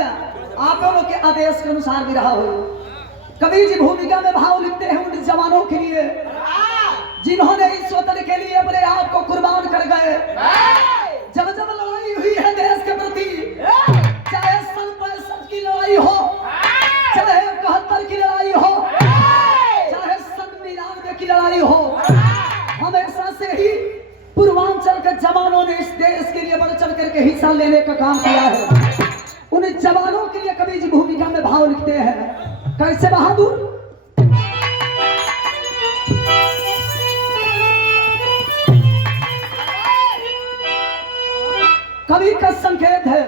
जा आप लोगों के आदेश के अनुसार भी रहा हो। कवि जी भूमिका में भाव लिखते हैं उन जवानों के लिए जिन्होंने इस वतन के लिए अपने आप को कुर्बान कर गए। जब जब लड़ाई हुई है देश के प्रति, चाहे सन 65 की लड़ाई हो, चाहे 71 की लड़ाई हो, चाहे सन 99 की लड़ाई हो, हमेशा से ही पूर्वांचल के जवानों ने इस देश के लिए बढ़ चढ़ करके हिस्सा लेने का काम किया है। उन जवानों के लिए कवि जी भूमिका में भाव लिखते हैं। कैसे बहादुर? कवि का संकेत है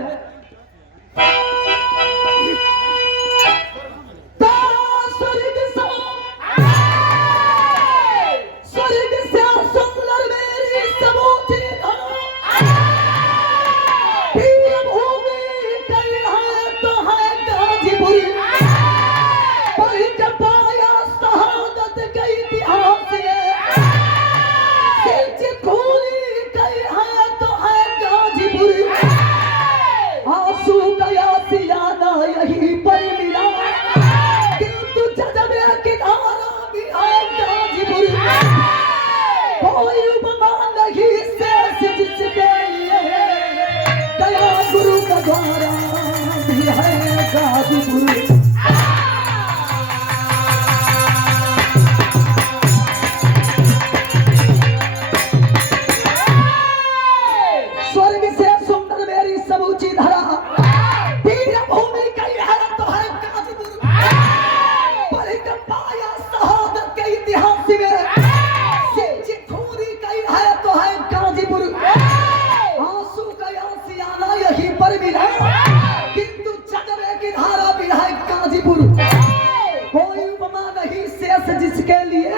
जिसके लिए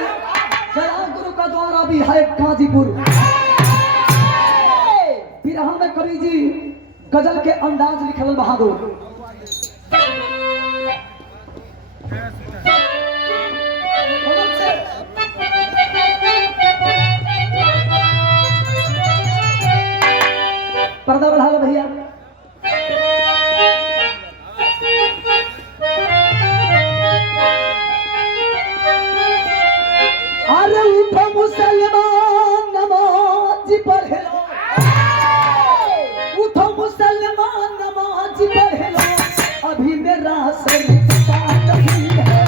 दया गुरु का द्वारा भी है गाजीपुर। बिरहा में कवि जी गजल के अंदाज लिखल बहादुर। पर्दा बढ़ा लो भैया। अरे उठो मुसलमान नमाज पढ़ लो, उठो मुसलमान नमाज पढ़ लो, अभी मेरा सर नहीं है।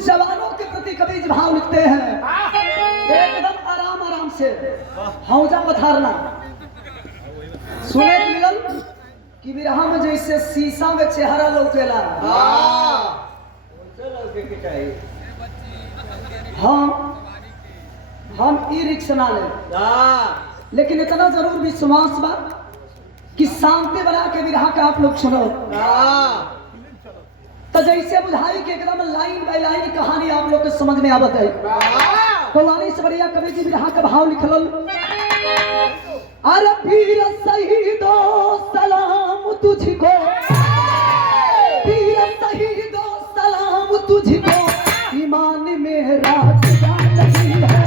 जवानों के प्रति कवि भाव लिखते हैं एकदम आराम आराम से, हौजा पथारना। सुने मिलल कि बिरहा में जैसे शीशा में चेहरा लौटेला, हम ई रिक्शा ना ले, लेकिन इतना जरूर विश्वास बा कि शांति बना के बिरहा का आप लोग सुनो। तो जैसे बुझाई के एकदम लाइन बाय लाइन कहानी आप लोग के समझ में आवत है। कौवानी से बढ़िया कवि जी बिरहा का भाव लिखल। अरे वीर शहीदो सलाम तुझको, वीर शहीदो सलाम तुझको, ईमान मेरा नहीं है।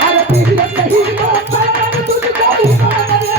अरे वीर शहीदो सलाम तुझको, ईमान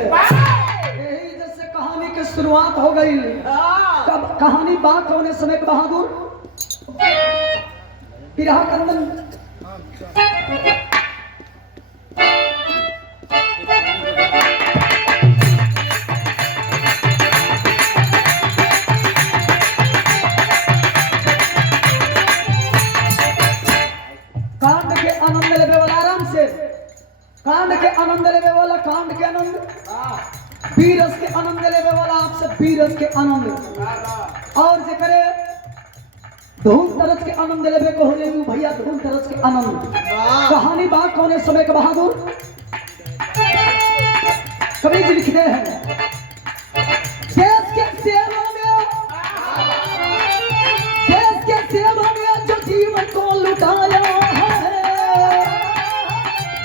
है। यही जैसे कहानी की शुरुआत हो गई। कब कहानी बात होने समय बहादुर पिरहा कंदन कांड के आनंद लेवे वाला आराम से कांड के आनंद लेवे वाला कांड के आनंद बीरस के आनंद लेवे वाला आपसे बीरस के आनंद और जे करे धूम तरस के आनंद लेवे को होले भैया धूम तरस के आनंद। कहानी बात होने समय के बहादुर कवि जी लिखते हैं देश के सेवा में जो जीवन को लुटाया है,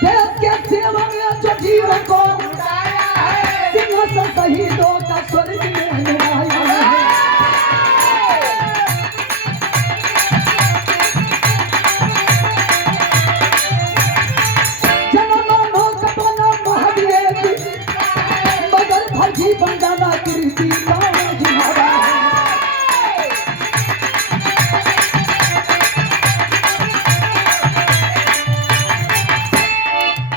देश के सेवा में जो जीवन को लुटाया है, सिंहासन शहीदों का स्वर्ग में नुमाया है। जनमानव का बना महावीर मगर भजी बंगाना कीर्ति का जिम्मेदार है।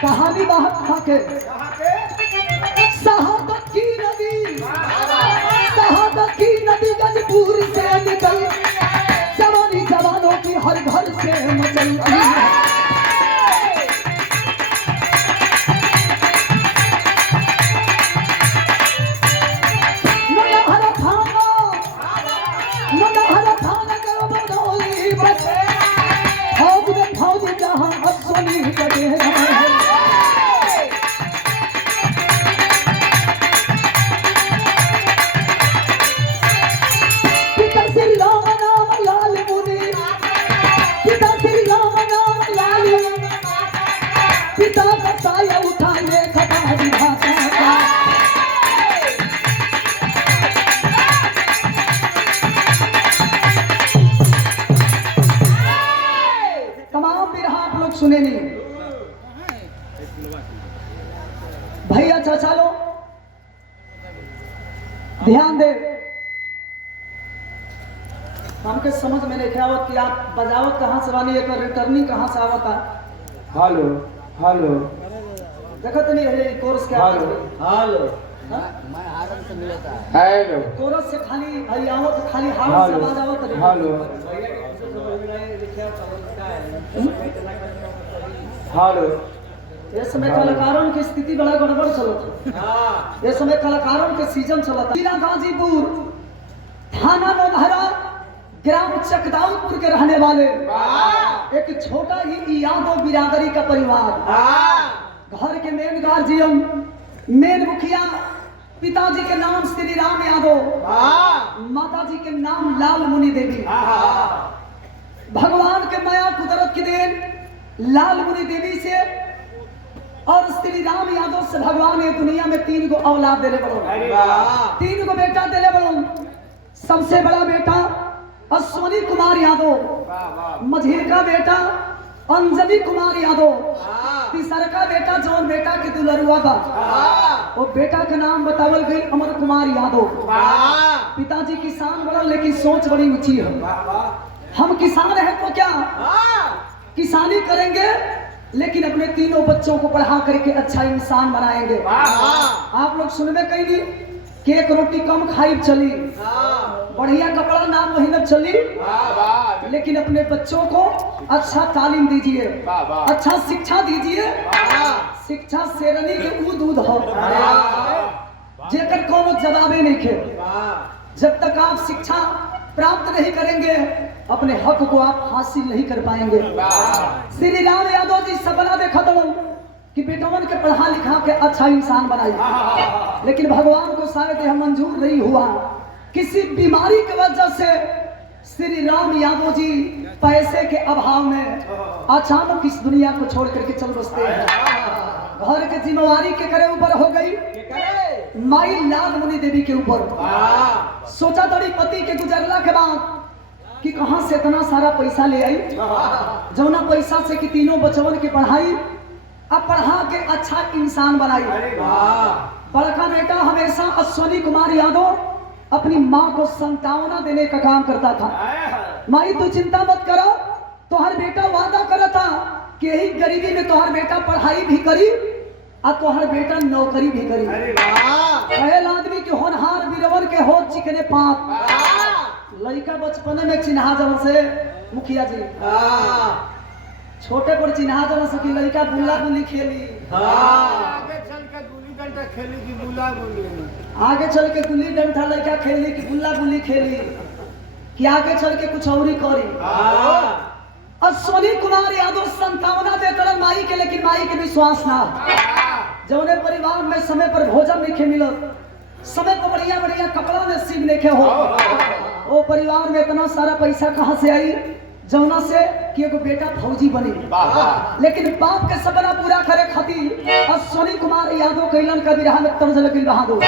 कहानी बाहर कहाँ के शहादत की नदी गजपुर से निकल जवानी जवानों की हर घर से मचलती है। ननहरा थाना करो बनौली बस फौज जहाँ अश्वनी कटे हैं। पिता श्री राम नाम लाल मुनि पिता श्री राम नाम लाल पिता का साया उठाए खता विधाता का। तमाम बिरहा आप लोग सुने नहीं भैया चाचा लो ध्यान दे। हमके समझ में नहीं आवत कि आप बजावत कहाँ से वाली एक रिटर्निंग कहाँ से आवता। हेलो हेलो देखो तो नहीं है कोर्स क्या हेलो हेलो हेलो कोरस से खाली भाई आवत खाली हाथ से आवाज आवत नहीं। हेलो हेलो ये समय कलाकारों की स्थिति बड़ा गड़बड़ चलता। ये समय कलाकारों के सीजन चलता। जिला गाजीपुर थाना नौधरा ग्राम चकदाउदपुर के रहने वाले एक छोटा ही यादव बिरादरी का परिवार घर के मेन गार्जियन मेन मुखिया पिताजी के नाम श्री राम यादव माताजी के नाम लाल मुनि देवी। भगवान के माया कुदरत की देन लाल मुनि देवी से और श्री राम यादव से भगवान ने दुनिया में 3 गो औलाद देले बड़ो। 3 गो बेटा देले बड़ो। सबसे बड़ा बेटा अश्वनी कुमार यादव, मझिल का बेटा अंजलि कुमार यादव, तीसरा का बेटा जौन बेटा के दुलरुआ बा वो बेटा के नाम बतावल गई अमर कुमार यादव। पिताजी किसान बड़ा लेकिन सोच बड़ी ऊंची है। हम किसान हैं तो क्या किसानी करेंगे लेकिन अपने 3 बच्चों को पढ़ा करके अच्छा इंसान बनाएंगे। आप लोग सुनबे कहीं नहीं केक रोटी कम खाई चली बढ़िया कपड़ा ना महीना चली लेकिन अपने बच्चों को अच्छा तालीम दीजिए अच्छा शिक्षा दीजिए। शिक्षा शेरनी के दूध हो जेकर कोनो जवाबे नहीं खे। जब तक आप शिक्षा प्राप्त नहीं करेंगे अपने हक को आप हासिल नहीं कर पाएंगे। श्री राम यादव जी सपना देखा तो कि बेटवन के पढ़ा लिखा के अच्छा इंसान बनाए लेकिन भगवान को शायद यह मंजूर नहीं हुआ। किसी बीमारी की वजह से श्री राम यादव जी पैसे के अभाव में अचानक इस दुनिया को छोड़ करके चल बसते हैं। घर की जिम्मेवारी के करे ऊपर हो गई माई लाल मुनि देवी के ऊपर। सोचा तड़ी पति के गुजरला के बाद कि कहां से इतना सारा पैसा ले आई जौना पैसा से कि 3 बच्चों की पढ़ाई अब पढ़ा के अच्छा इंसान बनाई। बड़ा बेटा हमेशा अश्वनी कुमार यादव अपनी माँ को संतावना देने का काम करता था। माई तू चिंता मत करो, तोहर बेटा वादा करा था कि यही गरीबी में तोहर बेटा पढ़ाई भी करी और तोहर बेटा नौकरी भी करी। पहल आदमी के होनहार वीरवन के हो चिकने पाप लड़का बचपने में चिन्हा जब से मुखिया जी छोटे पर चिन्हा जब से कि लड़का बुल्ला बुल्ली खेली, आगे चल के गुल्ली डंडा खेली कि बुला बोली, आगे चल के गुल्ली डंडा लड़का खेली कि बुल्ला बुल्ली खेली कि आगे चल के कुछ और ही करी। अश्वनी कुमार यादव संतावना देकर माई के, लेकिन माई के विश्वास ना जौने परिवार में समय पर भोजन नहीं मिलत, समय पर बढ़िया बढ़िया कपड़ा नसीब नहीं हो, वो परिवार में इतना सारा पैसा कहाँ से आई जौना से कि एगो बेटा फौजी बनी। लेकिन बाप के सपना पूरा करे खातिर अश्वनी कुमार यादव कैलन का बिरहा में तर्ज लगिल बहादुर।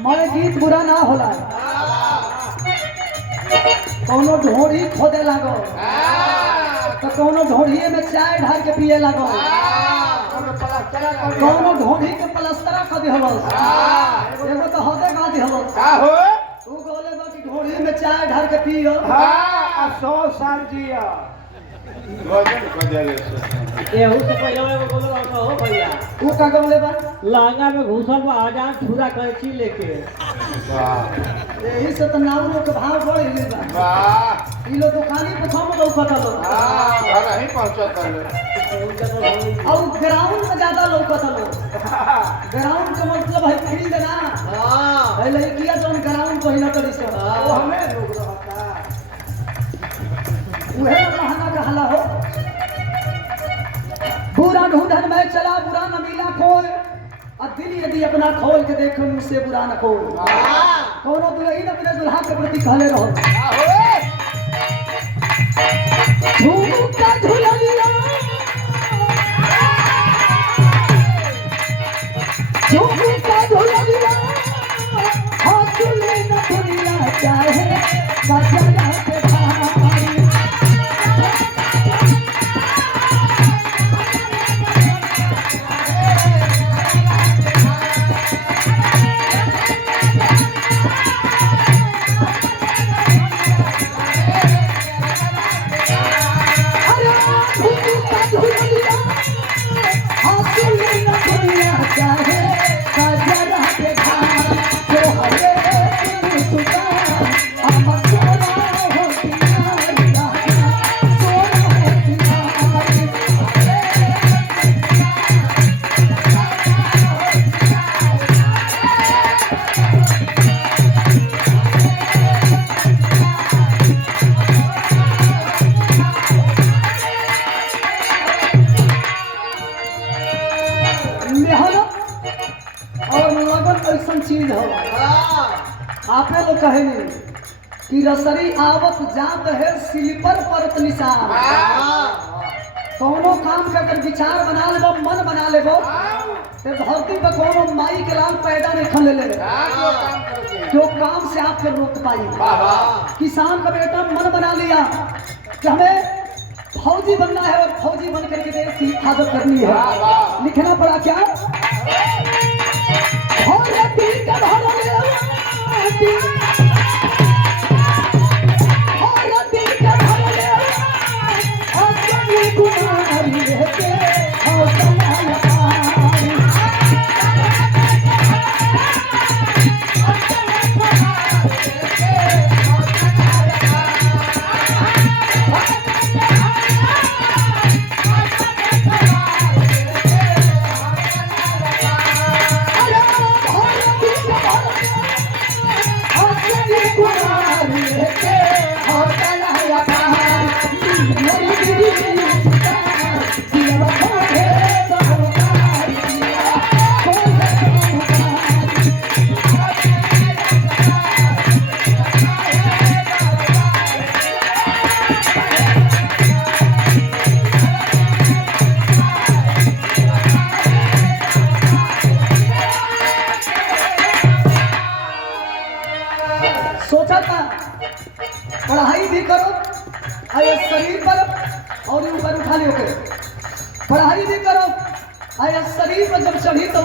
मरे गीत बुरा ना होला, कौनो ढोरी खोदे लागो तो कौनो ढोरिये में चाय ढार के पिए लागो, कौनो ढोरी के पलस्तरा कर दिहलो, एगो तो हदे गा दिहलो तू बोले बा कि ढोरी में चाय ढार के पियो 100 साल जिया। एहू से पहले एगो बोलो तो हो भैया तू का बोले बा लहंगा में घुसल बा आजाद छुरा कैंची लेके। यही से तो नावरों के भाव बढ़ गइल बा। ई लो दुकानी पे सब लोग कटलो और ग्राउंड में ज्यादा लोग कटलो। ग्राउंड का मतलब है फील्ड ना, है लड़कियां जोन ग्राउंड को ही न करी से वो हमें लोग रहता उहे लहंगा का हला हो। बुरा ढूंढन में चला बुरा न मिला कोई, और दिल यदि अपना खोल के देखो मुझसे बुरा न कोई। कौनो दुल्ही न बिना दुल्हा के प्रति कहले रहो झूठा झुललिया झूठा झुललिया हौसले न दुनिया चाहे सजना के भाई। चीज हो आपने लोग कहे नहीं कि रसरी आवत जात है स्लीपर पर निशान। कोनो काम का अगर विचार बना लेबो मन बना लेबो तो धरती पर कोनो माई के लाल पैदा नहीं खन ले जो काम से आपके रोक पाई। किसान का बेटा मन बना लिया कि हमें फौजी बनना है और फौजी बन करके देश की हिफाजत करनी है। लिखना पड़ा क्या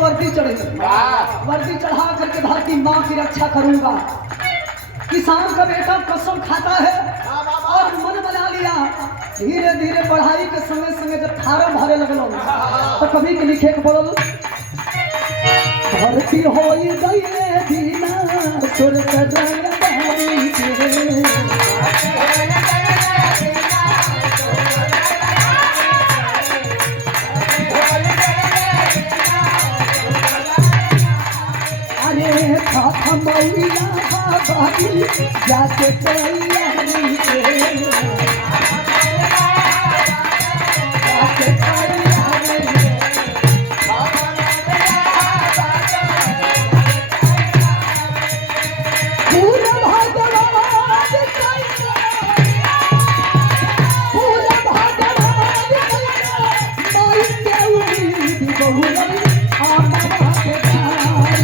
वर्दी चढ़ी, वर्दी चढ़ा करके धरती माँ की रक्षा करूंगा। किसान का बेटा कसम खाता है और मन बना लिया। धीरे धीरे पढ़ाई के संगे संगे जब फार्म भरे लगलो तो कभी के लिखे के बोल भर्ती हो गई दीना सुर सजन बहारी के। अरे था मैया बाबी जाके तैयारी के, जाके तैयारी के। पूरा भगवान कइला, पूरा भगवान कइला, माई के उम्मीद बहुलई आमा के दारी।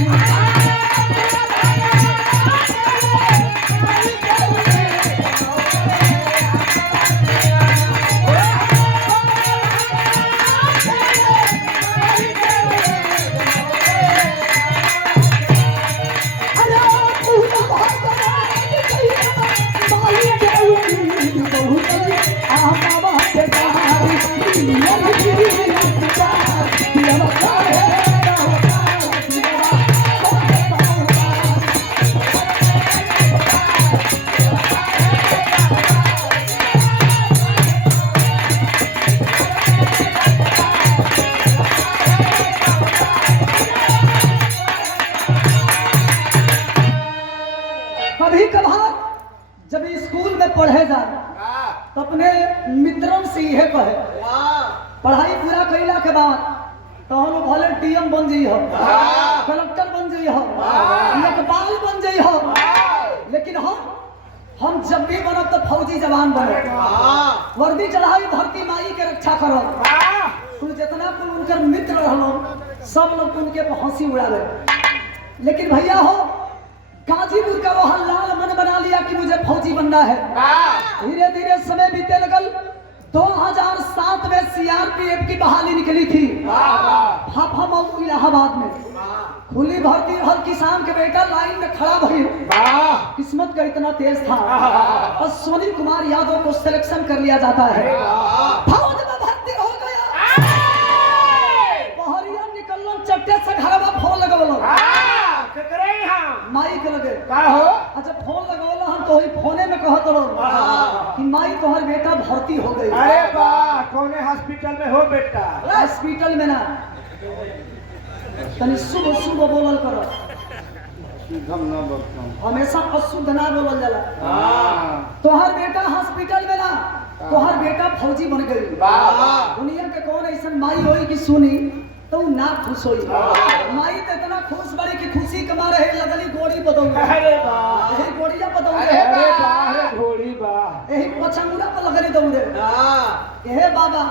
कभी कभार जब स्कूल में पढ़े जा तो अपने मित्रों से यह कहे पढ़ाई पूरा कैला के बाद तो हम भले डीएम बन जाइ हो, कलेक्टर बन जाइ हो, लेखपाल बन जाइ हो, लेकिन हम जब भी बनब तो फौजी जवान बनब। वर्दी चढ़ाई धरती माई के रक्षा करब। कुल जितना कुल उनकर मित्र रहलो सब लोग उनके हंसी उड़ावे। लेकिन भैया हो गाजीपुर का वह लाल मन बना लिया कि मुझे फौजी बनना है। धीरे धीरे समय बीते लगल। 2007 में सीआरपीएफ की बहाली निकली थी हाफा इलाहाबाद में। खुली भर्ती हर किसान के बेटा लाइन में खड़ा भई। किस्मत का इतना तेज था और सोनी कुमार यादव को सिलेक्शन कर लिया जाता है। फौज में भर्ती हो गया। बहरिया निकललो चट्टे से घर में फोन लगवलो माई के लगे का हो? अच्छा फोन लगवलो हम तो ही फोने में कहत रहो कि माई तोहर बेटा भर्ती हो गई। अरे वाह, कौने हॉस्पिटल में हो बेटा? हॉस्पिटल में ना तनी शुभ शुभ बोलल करो। हमेशा अशुद्ध ना बोलल जाला। तोहर बेटा हॉस्पिटल में ना, तोहर बेटा फौजी बन गई। दुनिया के कौन ऐसा माई होई कि सुनी तो ना खुश होई। माई तो इतना खुश बड़ी कि खुशी के मारे है लगली गोड़ी बदौले। अरे वाह, यही गोड़िया बदौले। अरे वाह, अरे घोड़ी वाह। यही पछंगुरा पर लगली दौड़े। हे बाबा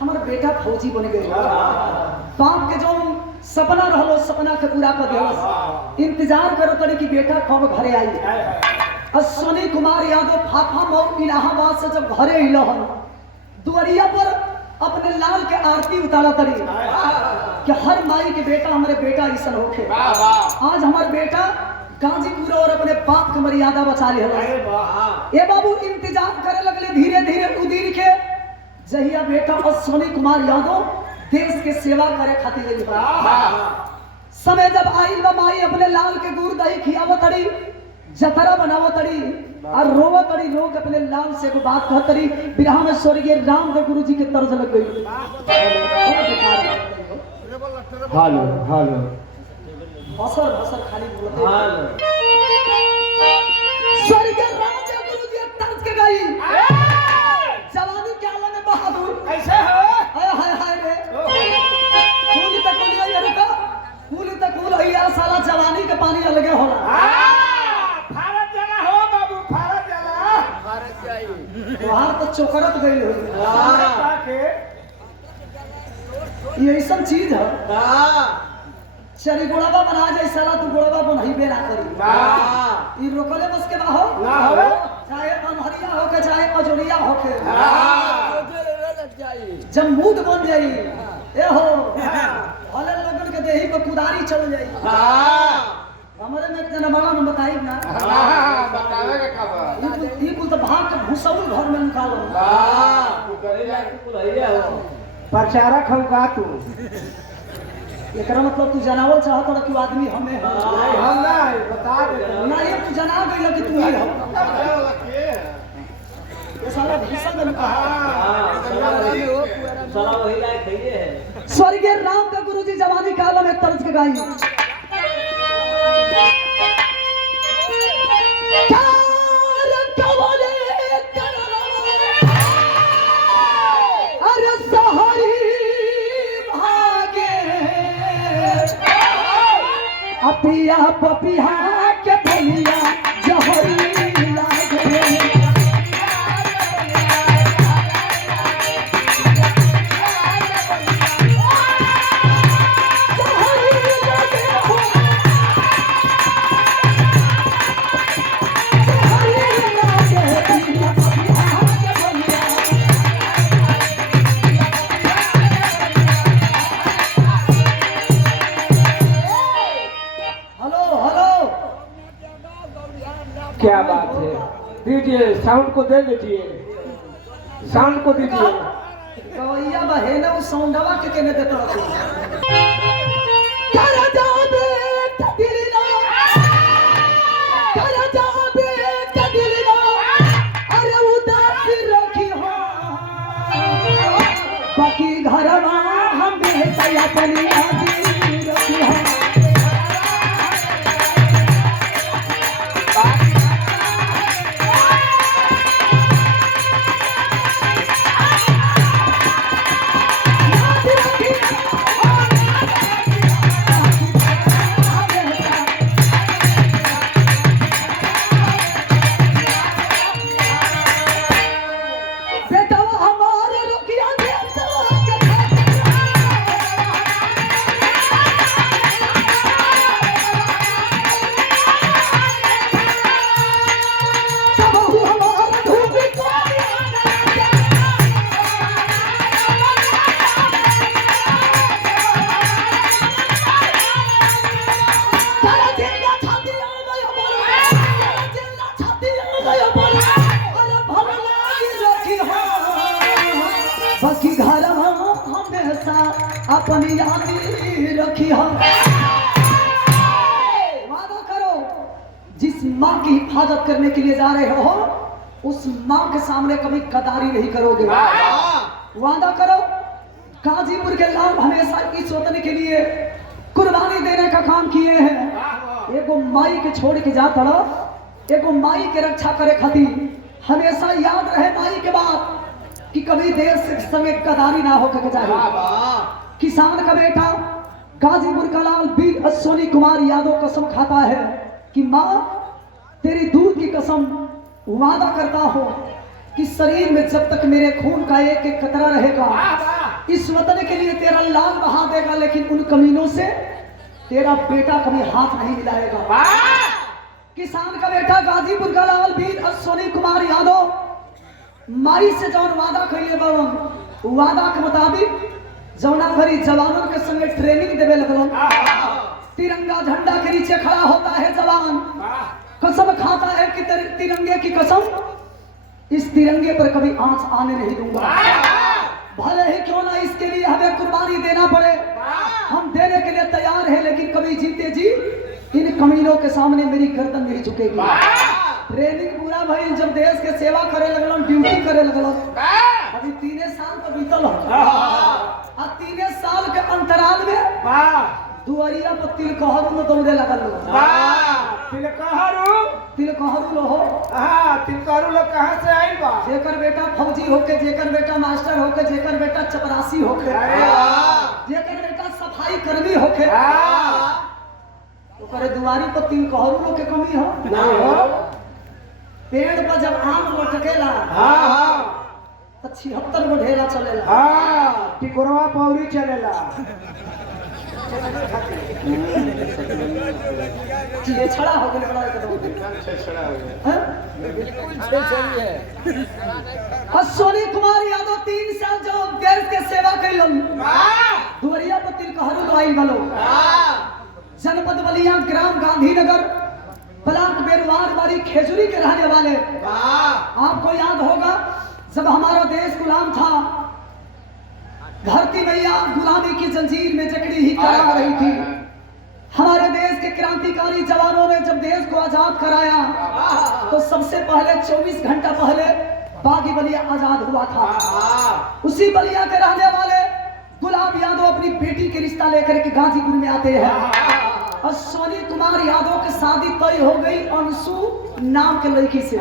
हमार बेटा फौजी बन गई। बाप के जो सपना रहलो सपना के पूरा कर दियो। इंतजार करो तड़ी कि बेटा कब घरे आई। अश्विनी कुमार यादव फाफा मऊ इलाहाबाद से जब घरे अइलो हन दुआरिया पर अपने लाल के आरती उतारा तड़ी कि हर माई के बेटा हमारे बेटा ऐसा होके। आज हमारे बेटा गाजीपुर और अपने बाप के मर्यादा बचा ले। ये बाबू इंतजार करे लगले धीरे धीरे उदीर के जहिया बेटा अश्विनी कुमार यादव देश के सेवा करे खातिर गई। समय जब आइल बा माई अपने लाल के गुड़ दही खियाव तड़ी, जतरा बनाव तड़ी और रोव तड़ी। लोग अपने लाल से को बात कह तड़ी। बिरहा में स्वर्गीय रामदेव गुरु जी के तर्ज लग गई। हालो हालो भसर भसर खाली बोलते हालो स्वर्गीय रामदेव गुरु जी तर्ज के गई। जवानी के आलम में बहादुर ऐसे हो? हाय हाय हाय रे फूल तक बोलिया ये का फूल तक फूल हैया साला जवानी के पानी अलगे होला। भारत जला हो बाबू, भारत जला। भारत चाहिए। वहां तो चोकरत गई हुई। ये ऐसा चीज है चरी गोड़ाबा बना जाए साला तू गोड़ाबा बनहिबे ना करी। ई रोकले बस के बा हो ना हो, चाहे अनहरिया हो के चाहे अजोरिया हो के जब मूड बन जाई ए हो भले लोगन के देही पर कुदारी चल जाई हमारे में एक जना बड़ा न बताई ना बतावे के खबर ई कुल तो भाग के भूसौल घर में निकालो प्रचारक हम का तू एकरा मतलब तू जनावल चाहत हो कि आदमी हमें है हम ना बता दे ना ये तू जना गइल कि तू ही हो ये साला भूसा में साला वही लायक थईए है स्वर्गीय राम का गुरुजी जवानी काल में तर्ज के गाई कार कवले करना अरे सहारी भागे अपिया पपिया के भैया जहरी लागे क्या बात है दीजिए साउंड को दे दीजिए साउंड को दीजिए गवैया बहे ना उस सौंडवा के केने देता रखो कर जाबे कदिलना अरे उदास रखी हो बाकी घरवा हमें सया तनी आजी रखी हो बाकी घर हमेशा अपनी यादी रखी हो वादा करो जिस माँ की हिफाजत करने के लिए जा रहे हो उस माँ के सामने कभी गद्दारी नहीं करोगे वादा करो गाजीपुर के लाल हमेशा इस वतन के लिए कुर्बानी देने का काम किए हैं एगो माई के छोड़ के जा पड़ो एगो माई के रक्षा करे खातिर हमेशा याद रहे माई के बात कि कभी देर से समय गद्दारी ना होकर चाहिए किसान का बेटा गाजीपुर का लाल वीर अश्विनी कुमार यादव कसम खाता है कि माँ तेरी दूध की कसम वादा करता हूँ कि शरीर में जब तक मेरे खून का एक एक कतरा रहेगा इस वतन के लिए तेरा लाल बहा देगा लेकिन उन कमीनों से तेरा बेटा कभी हाथ नहीं मिलाएगा किसान का बेटा गाजीपुर का लाल वीर अश्विनी कुमार यादव माई से जौन वादा कइले बावन वादा के मुताबिक जौना भरी जवानों के संगे ट्रेनिंग देवे लगलन तिरंगा झंडा के नीचे खड़ा होता है जवान कसम खाता है कि तिरंगे की कसम इस तिरंगे पर कभी आंच आने नहीं दूंगा भले ही क्यों ना इसके लिए हमें कुर्बानी देना पड़े हम देने के लिए तैयार हैं लेकिन कभी जीते जी इन कमीनों के सामने मेरी गर्दन नहीं झुकेगी ट्रेनिंग पूरा भाई जब देश के सेवा करे लगलन ड्यूटी करे लगलन अभी 3 साल तो बीतल हो आ 3 साल के अंतराल में दुआरिया पर तिलकहरू में दौड़े लगल तिलकहरू लो हो तिलकहरू लोग कहाँ से आई बा जेकर बेटा फौजी होके जेकर बेटा मास्टर होके जेकर बेटा चपरासी होके जेकर बेटा सफाई कर्मी होके तो करे दुआरी पर तिलकहरू लोग के कमी हो नहीं हो पेड़ पर जब आम लटकेला तो 76 गो ढेला चलेला टिकोरवा पौरी चलेला ये छड़ा हो गया बड़ा एकदम अश्विनी कुमार यादव 3 साल जो देश के सेवा कैलन दुआरिया पर कहरु लोई बलो जनपद बलिया ग्राम गांधीनगर ब्लॉक बेरवार बाड़ी खेजूरी के रहने वाले। आपको याद होगा जब हमारा देश गुलाम था, धरती मैया गुलामी की जंजीर में जकड़ी ही करा रही थी। हमारे देश के क्रांतिकारी जवानों ने जब देश को आजाद कराया तो सबसे पहले 24 घंटा पहले बागी बलिया आजाद हुआ था। उसी बलिया के रहने वाले गुलाम यादव अपनी बेटी के रिश्ता लेकर के गाजीपुर में आते हैं और सोनी कुमार यादव की शादी तय हो गई अंशु नाम के लड़की से।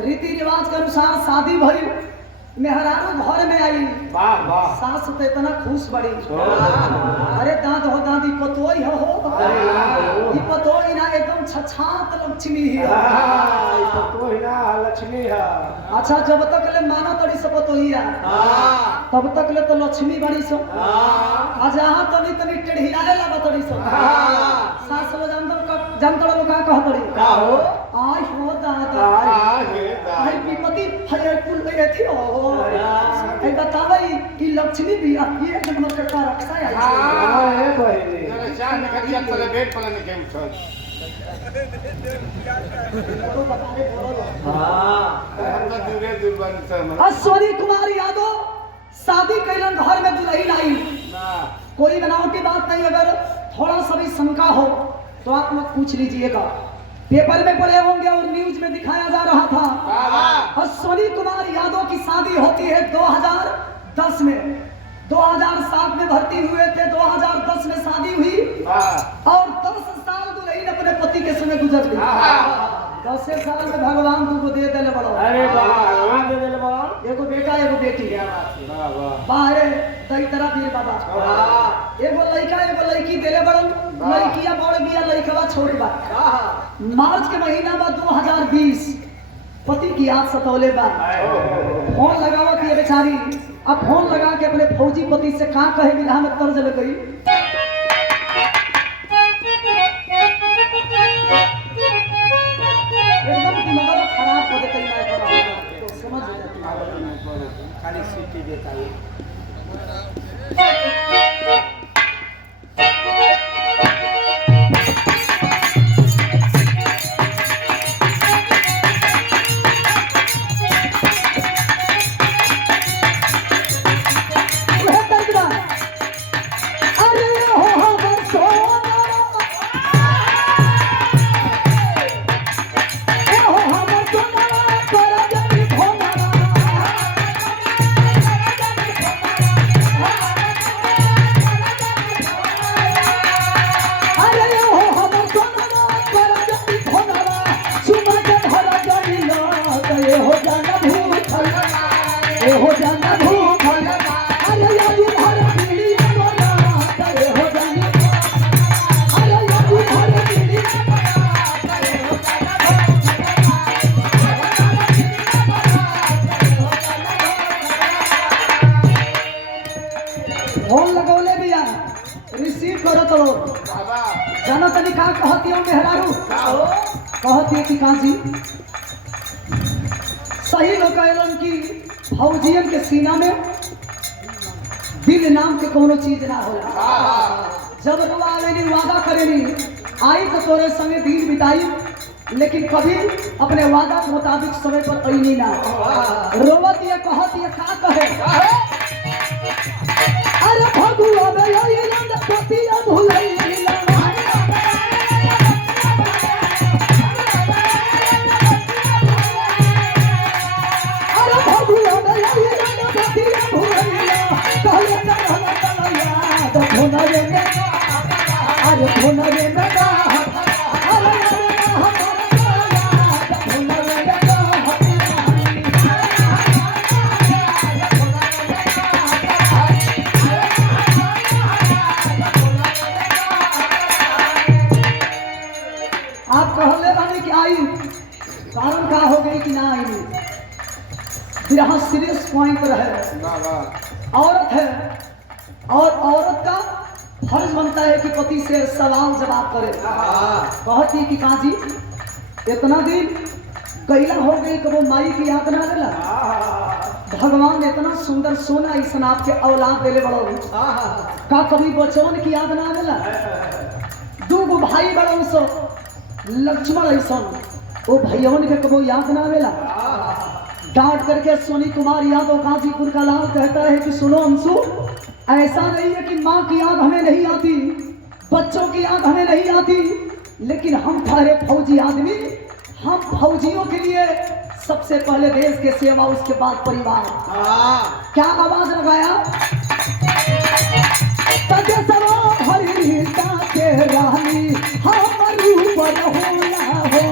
रीति रिवाज के अनुसार शादी भई, मेहरारू घर में आई। वाह वाह सास तो इतना खुश बड़ी, अरे दाद हो दादी पतोई हो ई पतोई ना एकदम छछात लक्ष्मी ही। तो ही ना लक्ष्मी है। अच्छा जब तक ले माना तड़ी से पतोई तब तक ले तो लक्ष्मी बड़ी सो। आज यहाँ तनी तनी टेढ़ियाए लगा तड़ी सो। सास लोग जानतर लोग का कह तड़ी का हो आई हो दादा आई विपत्ति हय कुल में थी हो। ए बतावई कि लक्ष्मी भी ये नंबर का रक्षा है। हां है बहिनी जरा चार में खटिया तले बेड पर नहीं गेम छोड़। बोलो बताने बोलो। हम तो दूरे दूर बन से अश्वनी कुमार यादव शादी कैलन घर में दुल्हन आई। कोई बनावटी बात नहीं, अगर थोड़ा सा भी शंका हो तो आप लोग पूछ लीजिएगा। पेपर में पढ़े होंगे और न्यूज में दिखाया जा रहा था। अश्वनी कुमार यादव की शादी होती है 2010 में। 2007 में भर्ती हुए थे, 2010 में शादी हुई और 10 साल दुल्हन अपने पति के समय गुजर गई। 10 साल में भगवान तुमको दे देले बड़ो। अरे वाह भगवान दे देले बा। एगो बेटा एगो बेटी। वाह वाह बाहरे दई तरह भी बाबा। एगो लड़का एगो लड़की देले बड़न। लड़किया बड़ बिया लड़कवा छोड़ बा। मार्च के महीना में 2020 पति की याद सतौले बा। फोन लगावा कि बेचारी अब फोन लगा के अपने फौजी पति से कहा कहे विधा में तर्ज लग गई। एकदम दिमाग खराब हो जाता है तो समझ जाती खाली सीटी देता है। फोन लगौले बिया रिसीव करत लो। जाना तनी का कहती हो मेहरारू कहती है कि काजी सही लोग कहलन कि फौजियन के सीना में दिल नाम के कोनो चीज ना होला। जब रुआवेनी वादा करेनी आई तो तोरे संगे दिन बिताई, लेकिन कभी अपने वादा के मुताबिक समय पर अइनी ना। रोवत ये कहत ये का कहे अरे भगुआ में यही रंग पतिया भुलैला। अरे भगुआ में यही रंग पतिया भुलैला। कहले चल चलया तो भुनरे में अरे भुनरे में आप कहले बानी कि आई कारण का हो गई कि ना आई। यहाँ सीरियस पॉइंट पर है, औरत है और औरत का फर्ज बनता है कि पति से सवाल जवाब करे। कहती कि काजी इतना दिन कैला हो गई कि वो माई की याद ना देला। भगवान ने इतना सुंदर सोना इस आपके औलाद देले बड़ो का कभी बचवन की याद ना आवेला। दूगो भाई बड़ो सो लक्ष्मण ऐसन वो भैयवन के कबो याद ना आवेला। डांट करके सोनी कुमार यादव गाजीपुर का लाल कहता है कि सुनो अंशु, ऐसा नहीं है कि माँ की याद हमें नहीं आती, बच्चों की याद हमें नहीं आती, लेकिन हम ठहरे फौजी आदमी, हम फौजियों के लिए सबसे पहले देश के सेवा, उसके बाद परिवार। क्या आवाज लगाया? रानी हम रूप होला हो,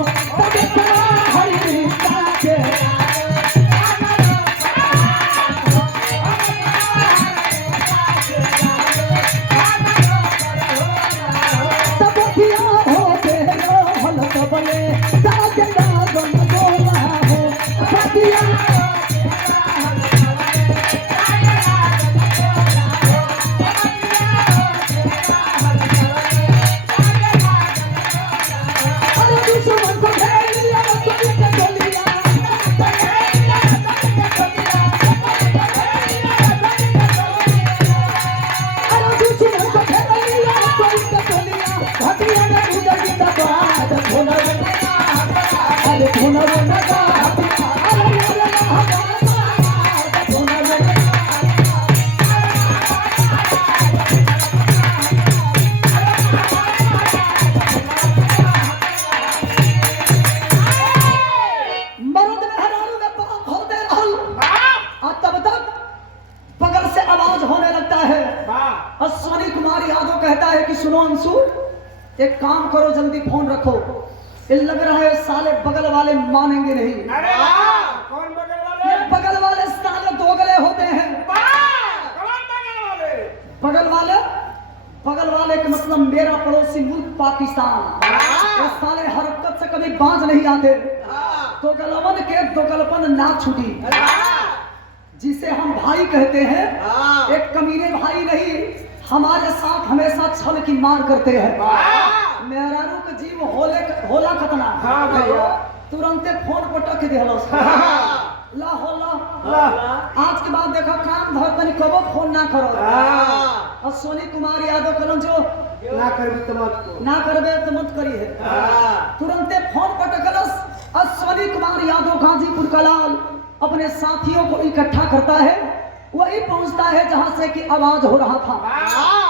एक काम करो, जल्दी फोन रखो, ये लग रहा है साले बगल वाले मानेंगे नहीं। अरे वाह, कौन बगल वाले? ये बगल वाले साले दोगले होते हैं। कौन बगल वाले? बगल वाले के मतलब मेरा पड़ोसी मुल्क पाकिस्तान। ये साले हरकत से कभी बाज नहीं आते। दोगलपन के दोगलपन ना छूटी, जिसे हम भाई कहते हैं, एक कमीने भाई नहीं, हमारे साथ हमेशा छल की मार करते हैं। मेहरारू का जीव होला खतना। हाँ भैया, तुरंते फोन पटक दिया ला होला। आज के बाद देखो काम धर तनी कबो फोन ना करो। और सोनी कुमार यादव कलम जो ना करबी तो मत को, ना करबे तो मत करी है। तुरंते फोन पटकलस और सोनी कुमार यादव गाजीपुर का लाल अपने साथियों को इकट्ठा करता है, वही पहुंचता है जहां से कि आवाज हो रहा था।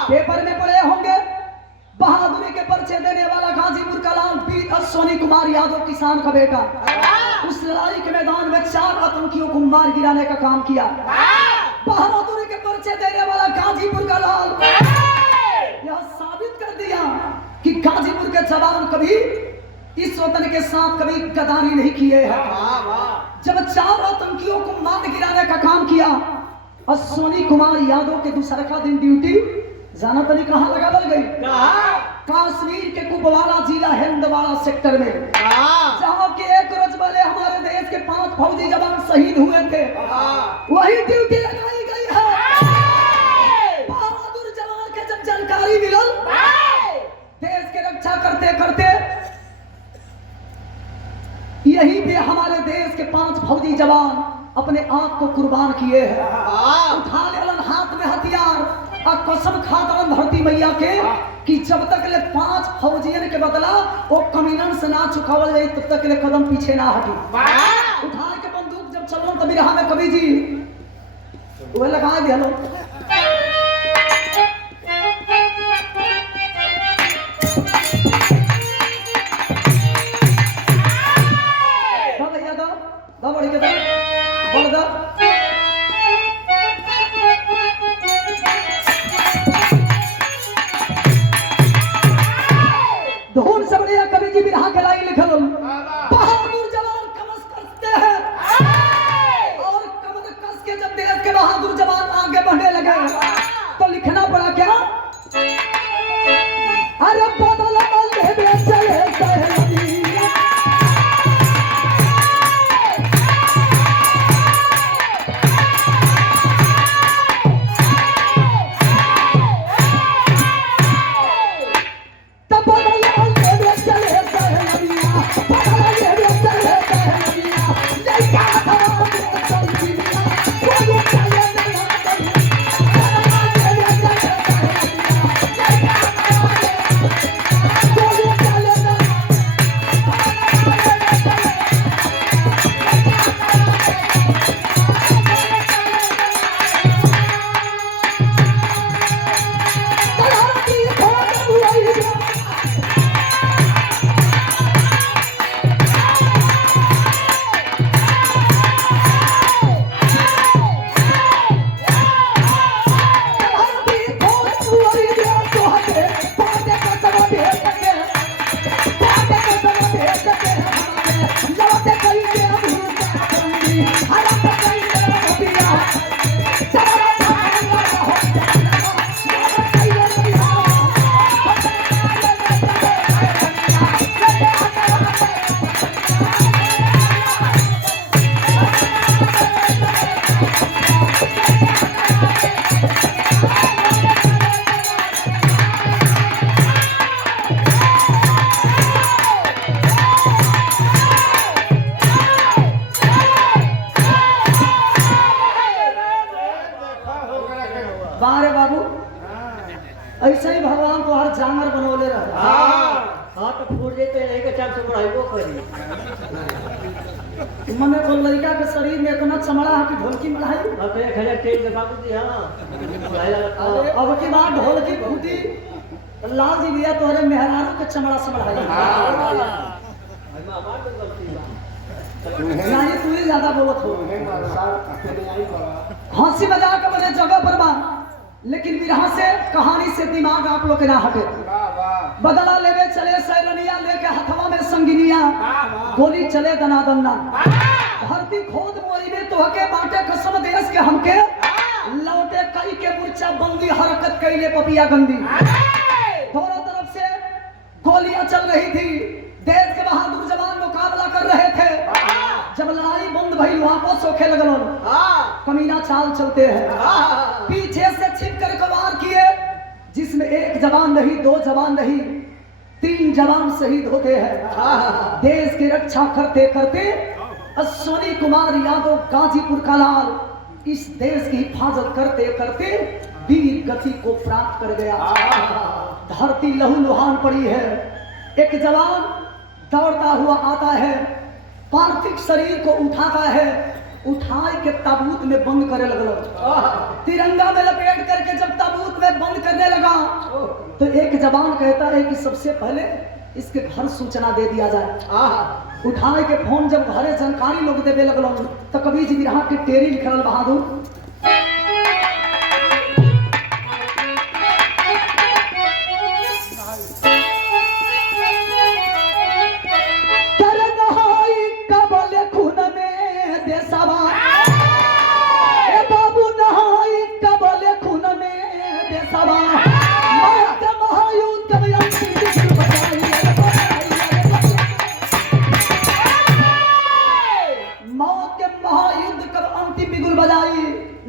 पेपर में पढ़े होंगे, बहादुरी के परिचय देने वाला गाजीपुर का लाल वीर सोनी कुमार यादव किसान का बेटा, उस लड़ाई के मैदान में 4 आतंकियों को मार गिराने का काम किया। बहादुरी के परिचय देने वाला गाजीपुर का लाल यह साबित कर दिया कि गाजीपुर के जवान कभी इस वतन के साथ कभी गद्दारी नहीं किए हैं। जब 4 आतंकियों को मार गिराने का काम किया और सोनी कुमार यादव के दूसरा का दिन ड्यूटी जाना तनी कहां लगा बल गई? कश्मीर के कुपवाड़ा जिला हिंदवाड़ा सेक्टर में, जहां के एक रजवाले हमारे देश के 5 फौजी जवान शहीद हुए थे, वही ड्यूटी लगाई गई है। बहादुर जवान के जब जानकारी मिलल, देश के रक्षा करते करते यही पे हमारे देश के 5 फौजी जवान अपने आप को कुर्बान किए हैं। उठा लेलन हाथ में हथियार और कसम खातरन धरती मैया के कि जब तक ले 5 फौजियन के बदला वो कमीनन से ना चुकावल जाए तब तक ले कदम पीछे ना हटी। उठा के बंदूक जब चलन तभी रहा में कवि जी वो लगा दिया लो। बढ़ी के बढ़ दा धूल से बढ़िया कवि जी बिरहा के लाई लिखल, बहादुर जवान कमस करते हैं और कमर कस के जब देश के बहादुर जवान आगे बढ़ने लगे भगवान तो हर जांगर बनोले रहे। हाँ तो फूट जेते नहीं के चांस बढ़ाइबो करी। मने को लड़का के शरीर में इतना चमड़ा है कि ढोलकी बढ़ाई। अब तो 1000 तेल के बाबू जी हां। अब की बात ढोलकी फूटी लाल जी भैया तोहरे मेहरारू के चमड़ा से बढ़ाई। हमार तो गलती बा। यानी तू ही ज्यादा बोलत हो। हंसी मजाक अपने जगह पर बा, लेकिन विरहा से कहानी से दिमाग आप लोग के ना हटे। बदला लेवे चले सैरनिया लेके हथवा में संगिनिया, गोली चले दनादन्ना। धरती खोद मोई में तोहके बाटे कसम देश के हमके, लौटे कई के मूर्छा बंदी हरकत कैले पपिया गंदी। दोनों तरफ से गोलियां चल रही थी, देश के बहादुर जवान मुकाबला कर रहे थे। जब लड़ाई बंद भई वहां सोखे लगल, कमीना चाल चलते हैं। पीछे से छिप कर वार किए, जिसमें एक जवान नहीं, दो जवान नहीं, 3 जवान शहीद होते हैं। देश की रक्षा करते करते अश्वनी कुमार यादव गाजीपुर का लाल इस देश की हिफाजत करते करते वीर गति को प्राप्त कर गया। धरती लहूलुहान पड़ी है। एक जवान दौड़ता हुआ आता है, पार्थिव शरीर को उठाता है, उठाए के ताबूत में बंद करे लगल। तिरंगा में लपेट करके जब ताबूत में बंद करने लगा तो एक जवान कहता है कि सबसे पहले इसके घर सूचना दे दिया जाए। उठाए के फोन जब घरे जानकारी लोग देवे लगल तो कभी जी विरहा के टेरी लिखल बहादुर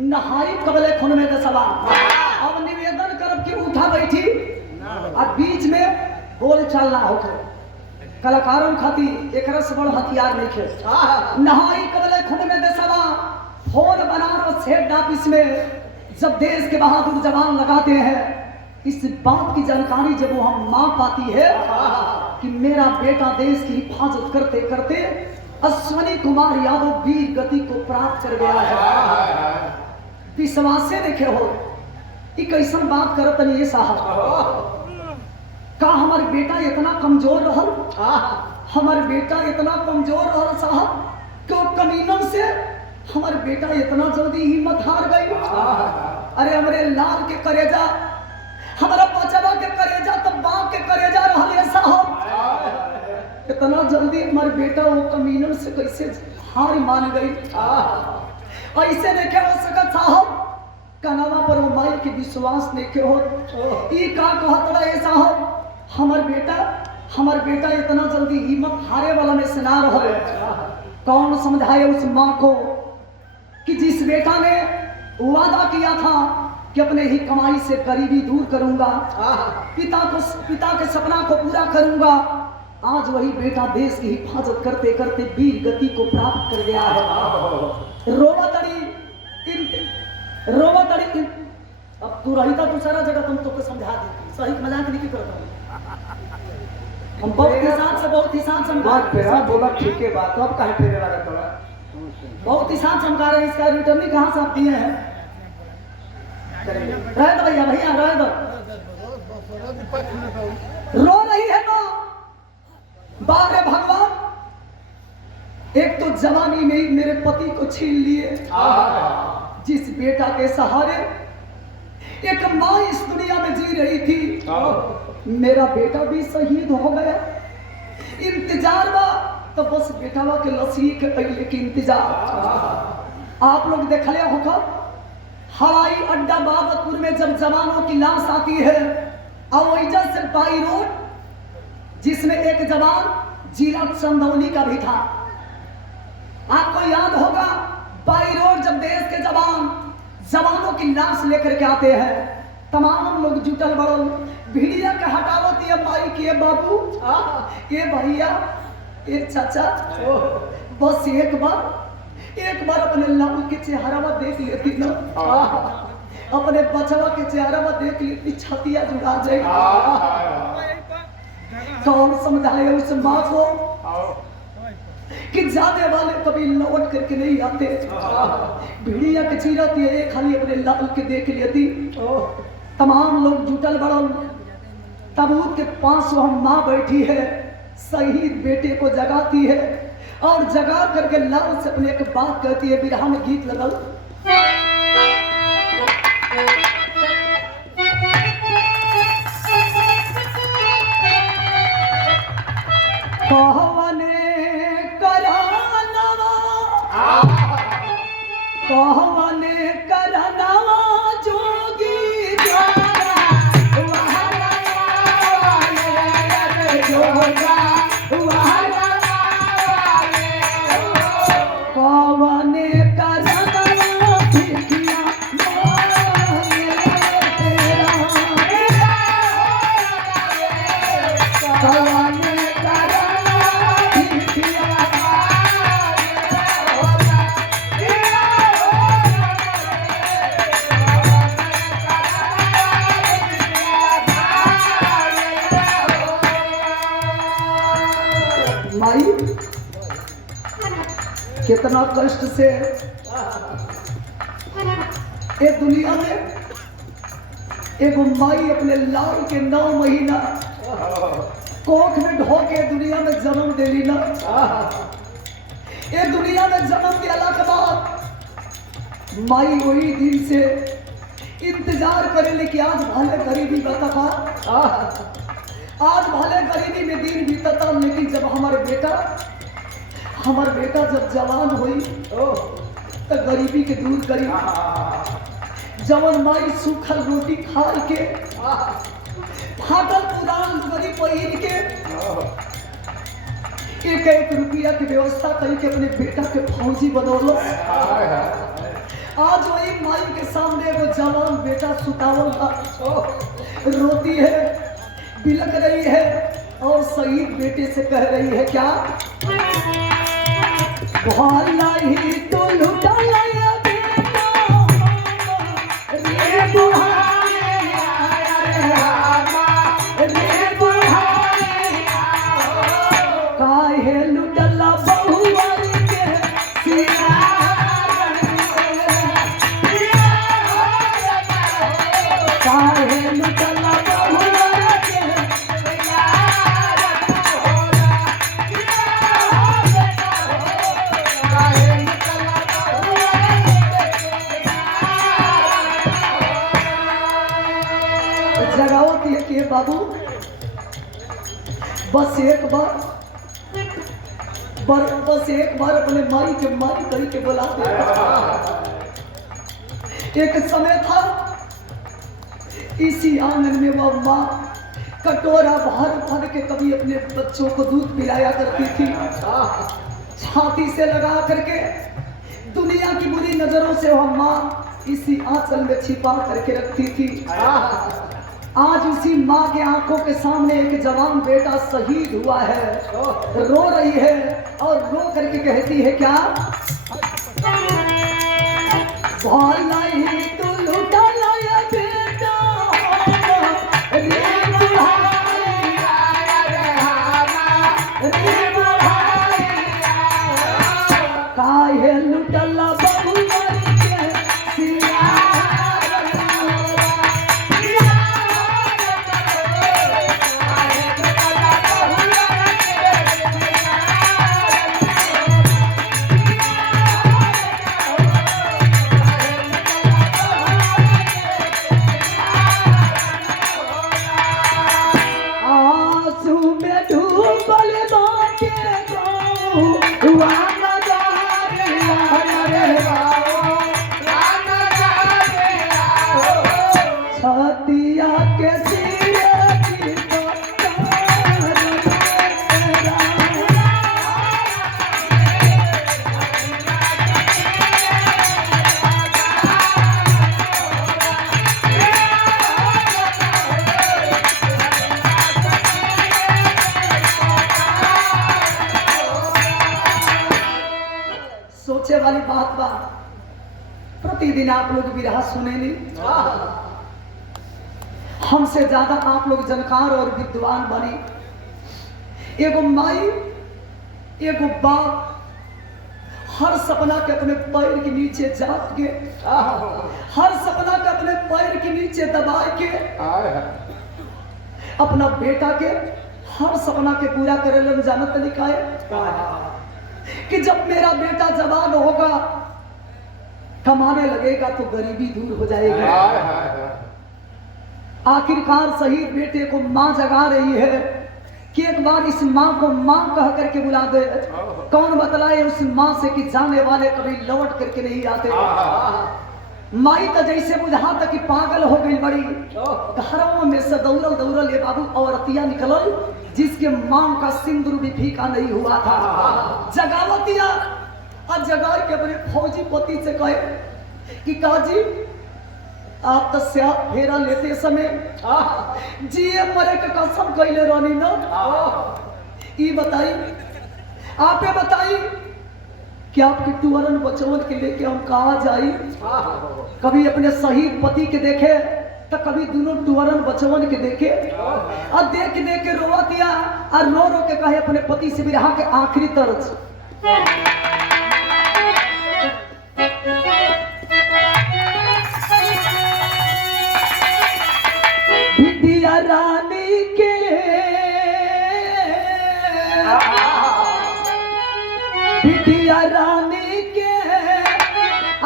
नहाई कबले खून में दसवा। अब निवेदन करब कि उठा बैठी अब बीच में बोल चालना होके कलाकारों खाती एक से बड़ हथियार नहीं खे। नहाई कबले खून में दसवा। फोन बनारस हेड ऑफिस में जब देश के बहादुर जवान लगाते हैं, इस बात की जानकारी जब वो हम मां पाती है कि मेरा बेटा देश की हिफाजत करते करते अश्वनी कुमार यादव वीर गति को प्राप्त कर गया है। विश्वास से देखे हो कि कैसन बात करत नहीं ये साहब। का हमार बेटा इतना कमजोर रहल, हमार बेटा इतना कमजोर रहल साहब, क्यों कमीनन से हमार बेटा इतना जल्दी हिम्मत हार गई। अरे हमरे लाल के करेजा, हमारा बचवा के करेजा तो बाप के करेजा रहल साहब। इतना जल्दी हमार बेटा वो कमीनन से कैसे हार मान गई। ऐसे देखे हो सकत साहब, कनावा पर वो माई के विश्वास देखे हो। ई का कहत रहे साहब, हमार बेटा इतना जल्दी हिम्मत हारे वाला में से ना रहे। कौन समझाए उस माँ को कि जिस बेटा ने वादा किया था कि अपने ही कमाई से गरीबी दूर करूंगा, पिता के सपना को पूरा करूंगा, आज वही बेटा देश की हिफाजत करते करते वीर गति को प्राप्त कर गया है। रोवतड़ी अब तू रही था दूसरा जगह तुम तो समझा दे। सही मजाक नहीं करता हम बहुत हिसाब से बोला ठीक है बात। अब कहीं फेरे लगा थोड़ा बहुत हिसाब चमका रहे हैं। इसका रिटर्न भी कहाँ से आप दिए हैं? रह दो भैया रह दो। रो रही है ना बारे भगवान, एक तो जवानी में ही मेरे पति को छीन लिए, जिस बेटा के सहारे एक माँ इस दुनिया में जी रही थी, मेरा बेटा भी शहीद हो गया। इंतजार बा तो बस बेटावा के लसी के पहले की इंतजार। आप लोग देखले होगा हवाई अड्डा बाबतपुर में जब जवानों की लाश आती है, अवैजा से बाई रोड, जिसमें एक जवान जिला चंदौली का भी था। आपको याद होगा बाई रोड जब देश के जवानों की लाश लेकर के आते हैं, तमाम लोग जुटल बड़ल भिड़िया के हटावत ये माई के बाबू, ये भैया, ये चाचा, बस एक बार अपने लाल के चेहरा देख लेती ना। अपने बचवा के चेहरा में देख ली छतिया जुड़ा जाए। कौन समझाए उस माँ को कि जाने वाले कभी लौट करके नहीं आते। भिड़िया के चीरा थी एक खाली अपने लाल के देख लेती। तमाम लोग जुटल बड़ल ताबूत के पास वह माँ बैठी है, शहीद बेटे को जगाती है और जगा करके लाल से अपने एक बात कहती है। बिरहा में गीत लगल कहवने करनवा जोगी जोगा कहवने करनवा भिखिया कहवने करनवा भिखिया माई कितना कष्ट से ये दुनिया में एक माई अपने लाल के 9 महीना कोख में ढो के दुनिया में जन्म देली ना। ये दुनिया में जन्म दिला के बाद माई वही दिन से इंतजार करे कि आज भले गरीबी बता, आज भले गरीबी में दिन बीतता, लेकिन जब हमार बेटा जब जवान हुई तो गरीबी के दूर करी। जवन माई सूखल रोटी खा के फाटल पुरान गरीब पहिन के 1-1 रुपया की व्यवस्था करके अपने बेटा के फौजी बनौलो। आज वही माई के सामने वो जवान बेटा सुतावल रोती है, बिलक रही है और शहीद बेटे से कह रही है क्या भला ही तो लुटा लाया बेटा रे बुहारे रे बुहारे काहे लुटला बहुवर के सिया काहे लुटला बहुवर के जगावत है कि बाबू बस एक बार अपने माई करी के बुलाते। एक समय था इसी आंगन में वह माँ कटोरा भर के कभी अपने बच्चों को दूध पिलाया करती थी। छाती से लगा करके दुनिया की बुरी नजरों से वह माँ इसी आंचल में छिपा करके रखती थी। आज उसी माँ के आंखों के सामने एक जवान बेटा शहीद हुआ है, रो रही है और रो करके कहती है क्या भला ही तू लुटा लाया बेटा रे बुहारी रे बुहारी काहे लुटला बहुवर के सिया सोचे वाली बात प्रतिदिन आप लोग विरह सुने नहीं, हमसे ज्यादा आप लोग जानकार और विद्वान बनी। एगो माई एगो बाप हर सपना के अपने पैर के नीचे जाप के, हर सपना के अपने पैर के नीचे दबा के अपना बेटा के हर सपना के पूरा करे लन। जानत तरीका है कि जब मेरा बेटा जवान होगा, कमाने लगेगा तो गरीबी दूर हो जाएगी। आखिरकार शहीद बेटे को माँ जगा रही है कि एक बार इस माँ को माँ कह करके बुला दे। कौन बतलाए उस माँ से कि जाने वाले कभी लौट करके नहीं आते। माई तो जैसे बुझाता कि पागल हो गई बड़ी, घरों में से दौड़ल दौड़ल ये बाबू औरतिया निकलल जिसके माँ का सिंदूर भी फीका नहीं हुआ था। जगावतिया और जगा के अपने फौजी पति से कहे कि काजी आप तो स्याह फेरा लेते समय जिए मरे के कसम कैले रहनी ना। ये बताई, आपे बताई कि आपके टुअरन बचवन के लेके हम कहा जाई। कभी अपने शहीद पति के देखे तो कभी दोनों टुअरन बचवन के देखे और देख देख के रोवा दिया और रो रो के कहे अपने पति से विरह के आखिरी तर्ज। बिटिया रानी के बिटिया रानी के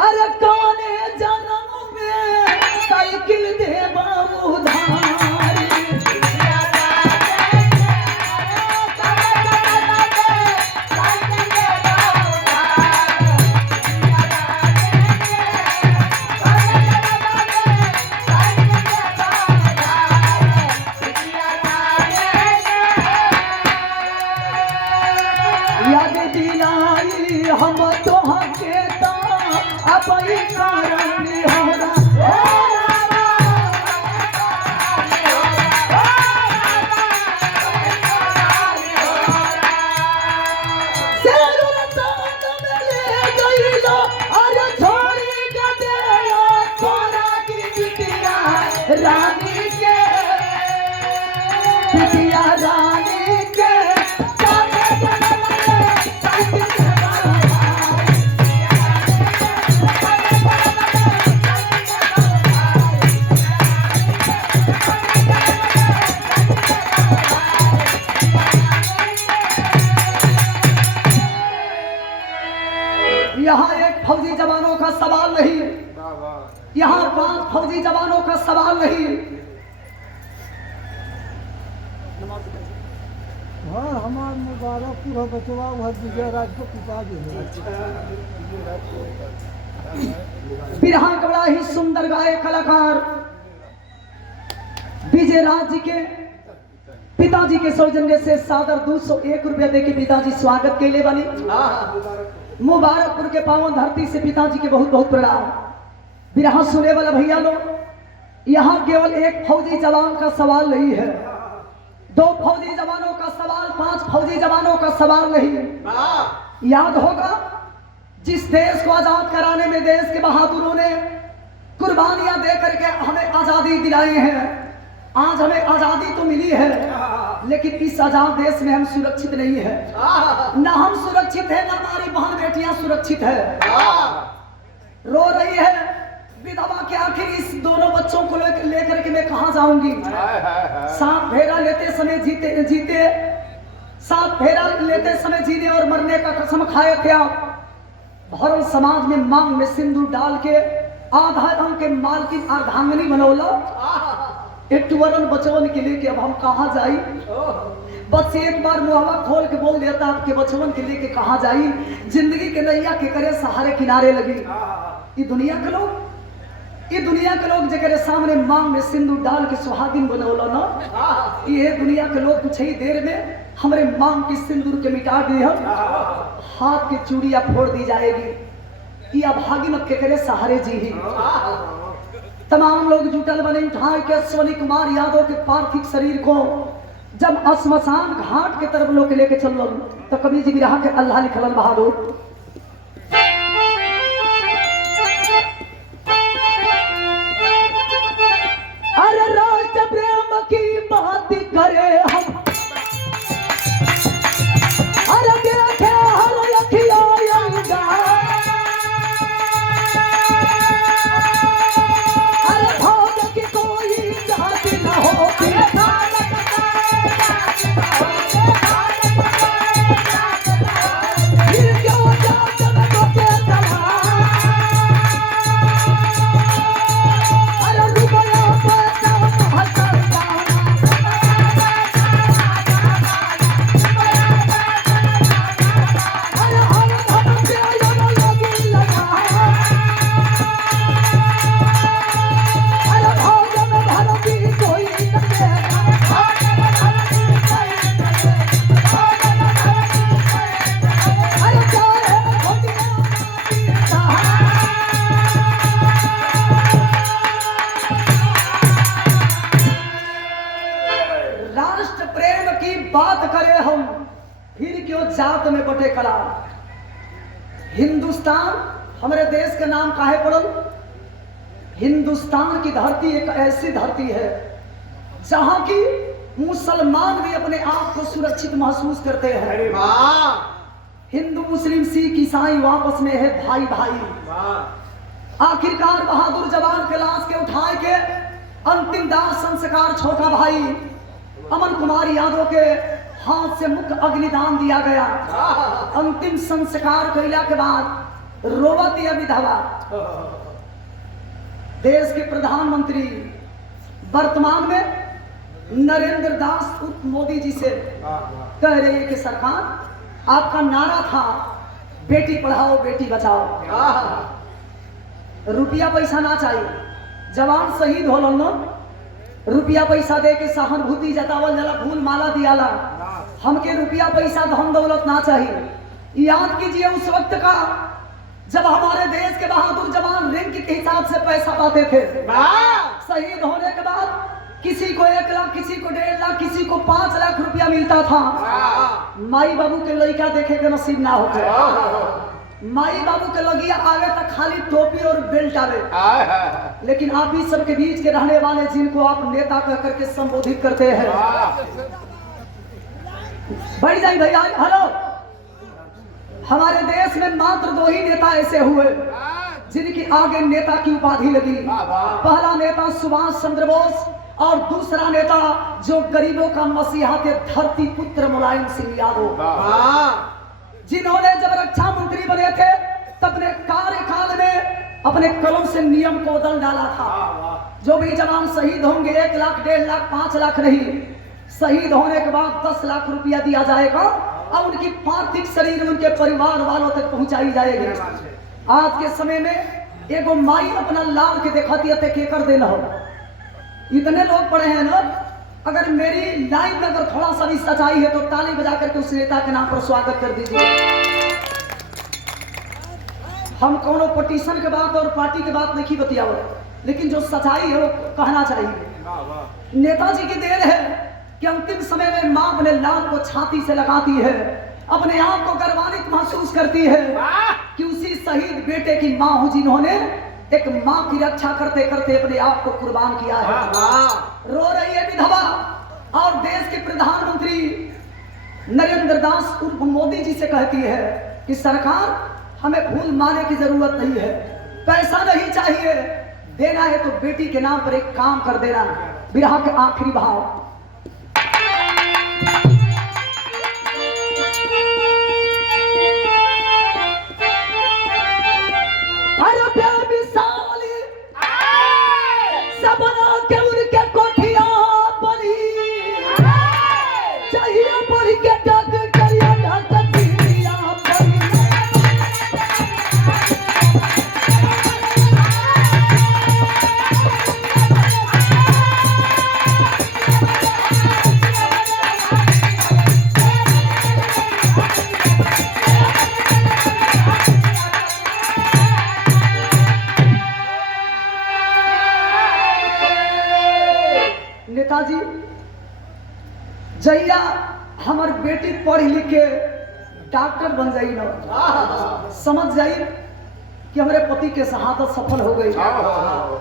अरे कौने जन्म में साइकिल देवा उधारी। याद दिलाई हम तो हकेता अपनी कारण हमरा रानी के बिटिया रानी के यहाँ एक फौजी जवानों का सवाल नहीं, यहाँ 5 फौजी जवानों का सवाल नहीं। हाँ हमार मुबारकपुर बचवा वह विजय राज को पिता जी बिरहा का बड़ा ही सुंदर गाय कलाकार विजय राज जी के पिताजी के सौजन्य से सादर 201 रुपया दे के पिताजी स्वागत के लिए बनी। मुबारकपुर के पावन धरती से पिताजी के बहुत बहुत प्रणाम। बिरहा सुने वाला भैया लोग, यहाँ केवल एक फौजी जवान का सवाल नहीं है, 2 फौजी जवानों का सवाल, 5 फौजी जवानों का सवाल नहीं। याद होगा जिस देश को आजाद कराने में देश के बहादुरों ने कुर्बानियां दे करके हमें आजादी दिलाई है। आज हमें आजादी तो मिली है लेकिन इस आजाद देश में हम सुरक्षित नहीं है। ना हम सुरक्षित है, ना हमारी बहन बेटियां सुरक्षित है। रो रही है विधवा के आखिर इस दोनों बच्चों को लेकर के मैं कहां जाऊंगी। 7 फेरा लेते समय जीते 7 फेरा लेते समय जीने और मरने का कसम खाए थे आप। भरल समाज में मांग में सिंदूर डाल के आधा अंक के मालकिन अर्धांगनी बनौला। एक टुअरन बचवन के लेके अब हम कहाँ जाई। बस एक बार मुहावा खोल के बोल देता आपके बचवन के लेके कहाँ जाई। जिंदगी के नैया के करे सहारे किनारे लगी। ये दुनिया के लोग जगह सामने मांग में सिंदूर डाल के सुहागिन बनौला ना, ये दुनिया के लोग कुछ ही देर में हमारे मांग की सिंदूर के मिटा दी हम, हाथ की चूड़ियां फोड़ दी जाएगी। ये अभागिन अब के करे सहारे जी ही। तमाम लोग जुटल बने उठा के अश्वनी कुमार यादव के पार्थिव शरीर को जब श्मशान घाट के तरफ लोग लेके चल तो कवि जी बिरहा के अल्लाह लिखलन बहादुर। राष्ट्र प्रेम की बात करें हम, फिर क्यों जात में बटे कला। हिंदुस्तान हमारे देश का नाम काहे पड़ल? हिंदुस्तान की धरती एक ऐसी धरती है जहां की मुसलमान भी अपने आप को सुरक्षित महसूस करते हैं। अरे वाह, हिंदू मुस्लिम सिख ईसाई आपस में है भाई भाई। वाह, आखिरकार बहादुर जवान के लाश के उठाए के अंतिम दाह संस्कार छोटा भाई अमन कुमार यादव के हाथ से मुख्य अग्निदान दिया गया। अंतिम संस्कार कैला के बाद रोवत यह विधवा देश के प्रधानमंत्री वर्तमान में नरेंद्र दास उर्फ मोदी जी से कह रही है कि सरकार आपका नारा था बेटी पढ़ाओ बेटी बचाओ, रुपया पैसा ना चाहिए। जवान शहीद होलन न, रुपया पैसा दे के सहानुभूति जतावल जाला, फूल माला दियाला। हमके रुपया पैसा धन दौलत ना चाहिए। याद कीजिए उस वक्त का जब हमारे देश के बहादुर जवान रैंक के हिसाब से पैसा पाते थे। शहीद होने के बाद किसी को 1 लाख, किसी को 1.5 लाख, किसी को 5 लाख रुपया मिलता था। माई बाबू के लड़का देखे के नसीब ना होते। माई बाबू के लगिया आगे तक खाली टोपी और बेल्ट आवे। लेकिन आप ही सबके बीच के रहने वाले जिनको आप नेता कह करके संबोधित करते हैं, बढ़ जाइए भैया। हेलो, हमारे देश में मात्र 2 ही नेता ऐसे हुए जिनकी आगे नेता की उपाधि लगी। पहला नेता सुभाष चंद्र बोस और दूसरा नेता जो गरीबों का मसीहा थे धरती पुत्र मुलायम सिंह यादव, जिन्होंने जब रक्षा मंत्री बने थे तब अपने कार्यकाल में अपने कलम से नियम को बदल डाला था। जो भी जवान शहीद होंगे 1 लाख, 1.5 लाख, 5 लाख नहीं, शहीद होने के बाद 10 लाख रुपया दिया जाएगा और उनकी पार्थिव शरीर उनके परिवार वालों तक पहुंचाई जाएगी। आज के समय में एगो माई अपना लाल के देखती है के कर देना हो। इतने लोग पढ़े हैं ना, अगर मेरी लाइन में अगर थोड़ा सा भी सच्चाई है तो ताली बजा करके उस नेता के नाम पर स्वागत कर दीजिए। हम कोनो पटिशन के बात और पार्टी के बात नहीं बतियाव, लेकिन जो सच्चाई है वो कहना चाहिए। नेताजी की देन है कि अंतिम समय में मां अपने लाल को छाती से लगाती है, अपने आप को गर्वान्वित महसूस करती है कि उसी शहीद बेटे की मां हूं जिन्होंने एक मां की रक्षा करते करते अपने आप को कुर्बान किया है। रो रही है विधवा और देश के प्रधानमंत्री नरेंद्र दास उर्फ मोदी जी से कहती है कि सरकार हमें फूल माले की जरूरत नहीं है, पैसा नहीं चाहिए, देना है तो बेटी के नाम पर एक काम कर देना। विरह के आखिरी भाव। नेताजी जैया हमार बेटी पढ़ लिख के डॉक्टर बन जाई ना, समझ जाई कि हमारे पति के शहादत सफल हो गई।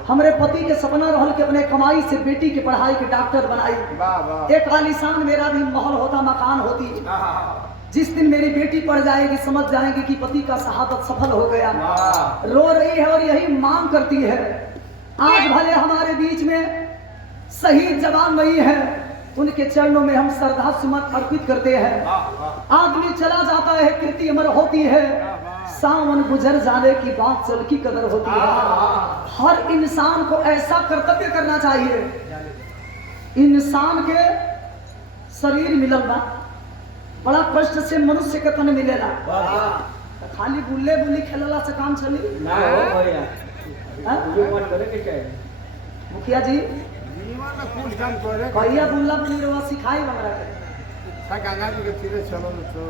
हमारे पति के सपना रहल कि अपने कमाई से बेटी की पढ़ाई के डॉक्टर बनाई। एक आलीशान मेरा भी महल होता, मकान होती। जिस दिन मेरी बेटी पढ़ जाएगी समझ जाएंगे कि पति का शहादत सफल हो गया। रो रही है और यही मांग करती है। आज भले हमारे बीच में शहीद जवान नहीं है, उनके चरणों में हम श्रद्धा सुमन अर्पित करते हैं। आदमी चला जाता है, कृति अमर होती है, सावन गुजर जाने की बात चल की कदर होती है। हर इंसान को ऐसा कर्तव्य करना चाहिए। इंसान के शरीर मिलल बा, बड़ा कष्ट से मनुष्य के तन मिलेला। खाली बुल्ले बुल्ली खेलला से काम चली ना हो भैया, ये मत करे के चाहिए। मुखिया जी जीवन में कुछ काम करे भैया बुल्ला बुल्ली रवा सिखाई हमरा के। गंगा जी के तीरे चलो तो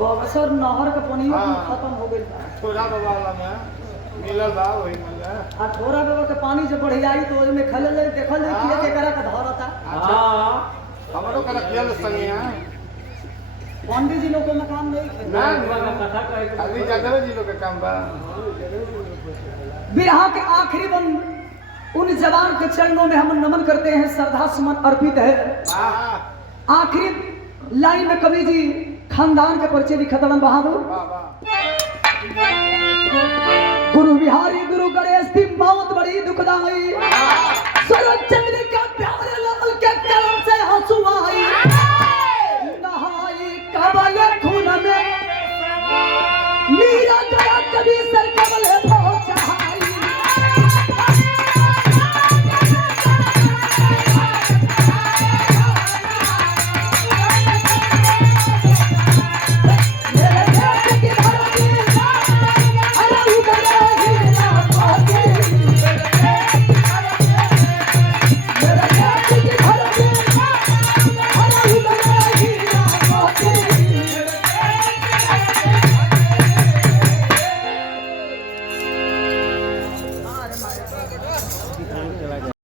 बक्सर नहर के पानी हाँ। खत्म हो गई बा। छोरा बाबा वाला में मिलल बा वही मिला। आ थोड़ा बेवा के पानी जब बढ़ जाई तो ओमे खेले ले देखल जाई हाँ। के करा के धरता। हां हमारो का रखियल संगे हैं पंडित जी लोग को मकान नहीं थे। ना कथा कहे खाली जादव जी लोग का काम बा बिरहा के आखिरी बन उन जवान के चरणों में हम नमन करते हैं, श्रद्धा सुमन अर्पित है। वाह आखिरी लाइन में कवि जी खानदान के परिचय भी खत्म बहादुर। वाह गुरु बिहारी गुरु गणेश की मौत बड़ी दुखदाई, स्वरूप चंद्र का प्यार